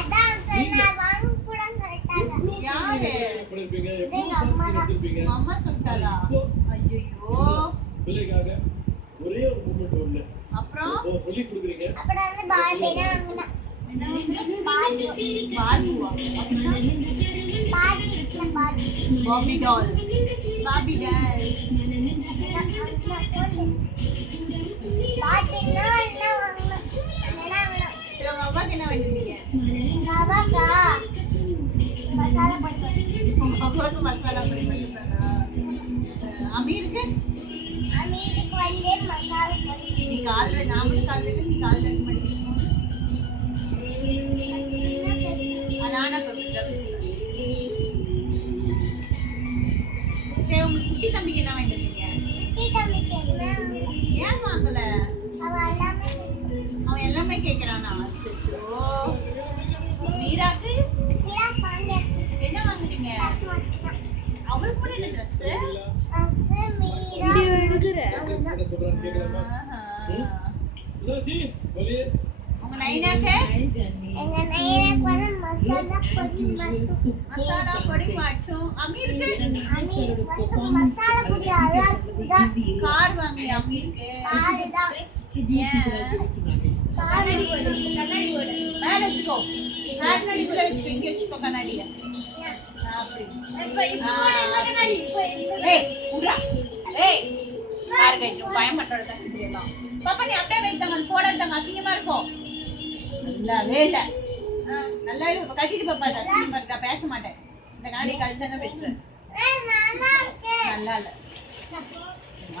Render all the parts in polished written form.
அதான் சொன்னா வாங்க கூட சொல்லிட்டாங்க. யாரு? எங்க அம்மா தான். அம்மா சொல்லிட்டாளா? ஐயோ. பிள்ளைக்காக ஒரே ஒரு மூமெண்ட் ஒண்ணு. அப்புறம் சொல்லி கொடுக்குறீங்க. அப்புறம் வந்து பார்பினா வாங்குனா. என்ன வாங்குனா? பார்பி. பார்புவா? அப்படின்னா பார்பி இல்ல பார்பி. பாபி டால். பாபி டால். பார்பினா என்ன வாங்குனா? என்ன வாங்குனா? சரி உங்க அப்பாக்கு என்ன வாங்கிட்டீங்க? ரவாக்கா மசாலா போட்டு. உங்க அப்பாவுக்கு மசாலா பொடி மட்டும்தானா? அமீருக்கு? அமீருக்கு வந்து மசாலா போட்டு. நீ கால்ல நாமளும் கால்ல வைக்க நீ கால்ல வைக்க மாட்டேங்கிறீங்க. நானா பேசுறேன். சரி உங்க குட்டி தம்பிக்கு என்ன வாங்கிட்டு வந்தீங்க? குட்டி தம்பிக்கு என்ன? ஏன் வாங்கல? அவன் எல்லாமே அவன் எல்லாமே கேக்குறானா? சச்சோ. மீராக்கு மீரா பாண்டாச்சு. என்ன வாங்குனீங்க? அவளுக்கு கூட என்ன ட்ரெஸ்? அசு மீரா எழுதுற. என்ன சொல்றான்னு கேக்குறமா? ஜி बोलिए. உங்க நைனாக்கு? எங்க நைனாக்கு வந்து மசாலா பொடி மட்டும். மசாலா பொடி மட்டும். அமீருக்கு? அமீருக்கு வந்து மசாலா பொடி அதான் கார் வாங்கலையா அமீருக்கு? காரு தான். ஏன்? கண்ணாடி போடு. கண்ணாடி போடு. மேல வச்சுக்கோ. கண்ணாடிக்குள்ள வச்சுக்கோ. இங்க வச்சுக்கோ கண்ணாடிய. அப்படி. இப்போ போடு கண்ணாடி. ஏய், உட்றா. ஏய். பாருங்க இது பயமட்டோட தான் இதெல்லாம். பாப்பா நீ அப்படியே வைத்தாங்க அது போடாதங்க அசிங்கமா இருக்கும். நல்லாவே இல்ல. நல்லா இல்ல கட்டிட்டு பாப்பா அசிங்கமா இருக்கா பேச மாட்டேன். இந்த கண்ணாடி கழிச்சு தான் பேசுறேன். நல்லா இருக்கு. நல்லா இல்ல.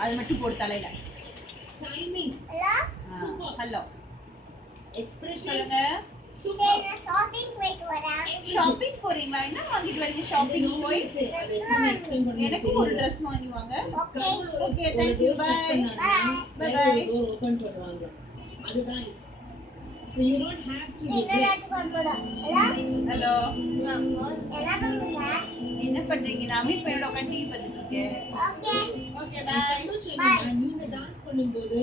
அது மட்டும் போடு தலையில. Timing hello hello. எக்ஸ்பிரஷன் சொல்லுங்க. சரி நான் ஷாப்பிங் போயிட்டு வரேன். ஷாப்பிங் போறீங்களா? என்ன வாங்கிட்டு வரீங்க ஷாப்பிங் போய்? எனக்கு ஒரு Dress வாங்கி வாங்க. Okay. Okay thank you bye. Bye. Bye. Door open பண்ணுவாங்க அதுதான் so you don't have to இன்னொரு கொண்டு ஹலோ ஹலோ. என்ன பண்ணுங்க? என்ன பண்றீங்க? நான் அமீர் பையனோட உட்கார்ந்து டிவி பார்த்துட்டு இருக்கேன். ஓகே. Okay bye. சந்தோஷம் நீங்க டான்ஸ் பண்ணும்போது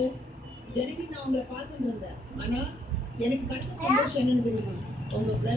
ஜெனதி நான் உங்களை பார்த்துட்டு வந்தேன் ஆனா எனக்கு கிடைச்ச சந்தோஷம் என்னன்னு தெரியுமா உங்க